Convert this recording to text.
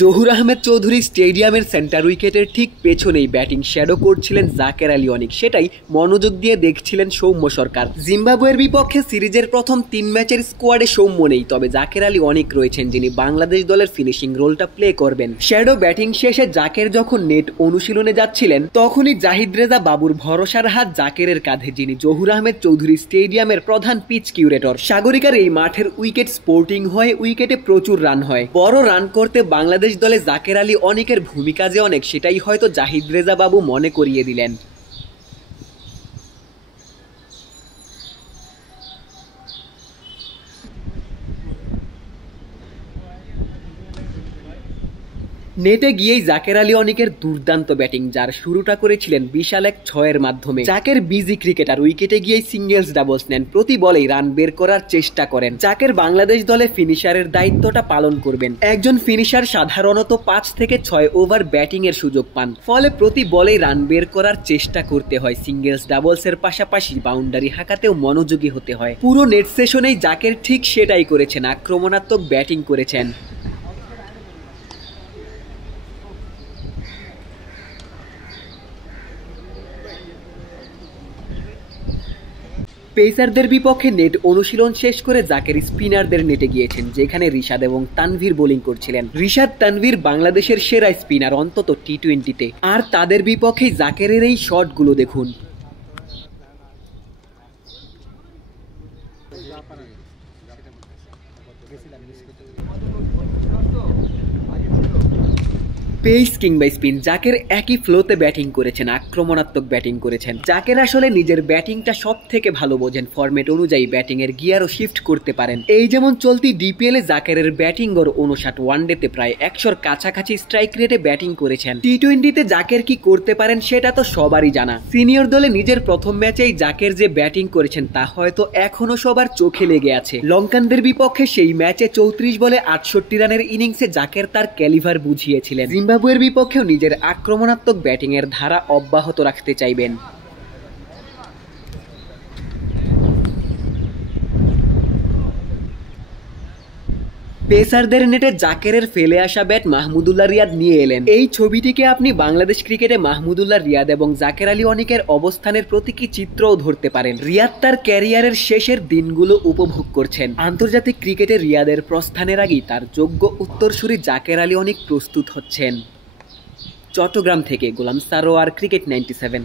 জহুর আহমেদ চৌধুরী স্টেডিয়ামের সেন্টার উইকেটের ঠিক পেছনেই ব্যাটিং শ্যাডো করছিলেন জাকের আলী অনিক, সেটাই মনোযোগ দিয়ে দেখছিলেন সৌম্য সরকার। জিম্বাবুয়ের বিপক্ষে সিরিজের প্রথম 3 ম্যাচের স্কোয়াডে সৌম্য নেই, তবে জাকের আলী অনিক রয়েছেন যিনি বাংলাদেশ দলের ফিনিশিং রোলটা প্লে করবেন। শ্যাডো ব্যাটিং শেষে জাকের যখন নেট অনুশীলনে যাচ্ছিলেন তখনই জাহিদ রেজা বাবুর ভরসার হাত জাকেরের কাঁধে, যিনি জহুর আহমেদ চৌধুরী স্টেডিয়ামের প্রধান পিচ কিউরেটর। সাগরিকার এই মাঠের উইকেট স্পোর্টিং হয়, উইকেটে প্রচুর রান হয়। বড় রান করতে বাংলাদেশ দলে জাকের আলী অনিকের ভূমিকা যে অনেক, সেটাই হয়তো জাহিদ রেজা বাবু মনে করিয়ে দিলেন। নেটে গিয়েই জাকের আলী অনিকের দুর্দান্ত ব্যাটিং, যার শুরুটা করেছিলেন বিশাল এক 6-এর মাধ্যমে। জাকের বিজি ক্রিকেটার উইকেটে গিয়েই সিঙ্গেলস ডাবলস নেন, প্রতি বলেই রান বের করার চেষ্টা করেন। জাকের বাংলাদেশ দলে ফিনিশারের দায়িত্বটা পালন করবেন। একজন ফিনিশার সাধারণত 5 থেকে 6 ওভার ব্যাটিং এর সুযোগ পান, ফলে প্রতি বলেই রান বের করার চেষ্টা করতে হয়। সিঙ্গেলস ডাবলস এর পাশাপাশি বাউন্ডারি হাঁকাতেও মনোযোগী হতে হয়। পুরো নেট সেশনেই জাকের ঠিক সেটাই করেছেন, আক্রমণাত্মক ব্যাটিং করেছেন। পেসারদের বিপক্ষে নেট অনুশীলন শেষ করে জাকের স্পিনারদের নেটে গিয়েছেন, যেখানে রিশাদ এবং তানভীর বোলিং করছিলেন। রিশাদ তানভীর বাংলাদেশের সেরা স্পিনার, অন্তত টি-20-তে। আর তাদের বিপক্ষে জাকেরের এই শটগুলো দেখুন। পেস কিংবা স্পিন, জাকের একই ফ্লোতে ব্যাটিং করেছেন, আক্রমণাত্মক ব্যাটিং করেছেন। জাকের আসলে নিজের ব্যাটিংটা সব থেকে ভালো বোঝেন, ফরম্যাট অনুযায়ী ব্যাটিং এর গিয়ারও শিফট করতে পারেন। এই যেমন চলতি ডিপিএল এ জাকেরের ব্যাটিং গড় 59, ওয়ানডেতে প্রায় 100-র কাছাকাছি স্ট্রাইক রেটে ব্যাটিং করেছেন। টি-20-তে জাকের কি করতে পারেন সেটা তো সবারই জানা। সিনিয়র দলে নিজের প্রথম ম্যাচেই জাকের যে ব্যাটিং করেছেন তা হয়তো এখনো সবার চোখে লেগে আছে। লঙ্কানদের বিপক্ষে সেই ম্যাচে 34 বলে 68 রানের ইনিংসে জাকের তার ক্যালিভার বুঝিয়েছিলেন। জিম্বাবুয়ের বিপক্ষেও নিজের আক্রমণাত্মক ব্যাটিং এর ধারা অব্যাহত রাখতে চাইবেন। পেসারদের নেটে জাকেরের ফেলে আসা ব্যাট মাহমুদুল্লাহ রিয়াদ নিয়ে এলেন। এই ছবিটিকে আপনি বাংলাদেশ ক্রিকেটে মাহমুদুল্লাহ রিয়াদ এবং জাকের আলী অনিকের অবস্থানের প্রতীকী চিত্রও ধরতে পারেন। রিয়াদ তার ক্যারিয়ারের শেষের দিনগুলো উপভোগ করছেন। আন্তর্জাতিক ক্রিকেটে রিয়াদের প্রস্থানের আগেই তার যোগ্য উত্তরসূরি জাকের আলী অনিক প্রস্তুত হচ্ছেন। চট্টগ্রাম থেকে গোলাম সারোয়ার, ক্রিকেট 97।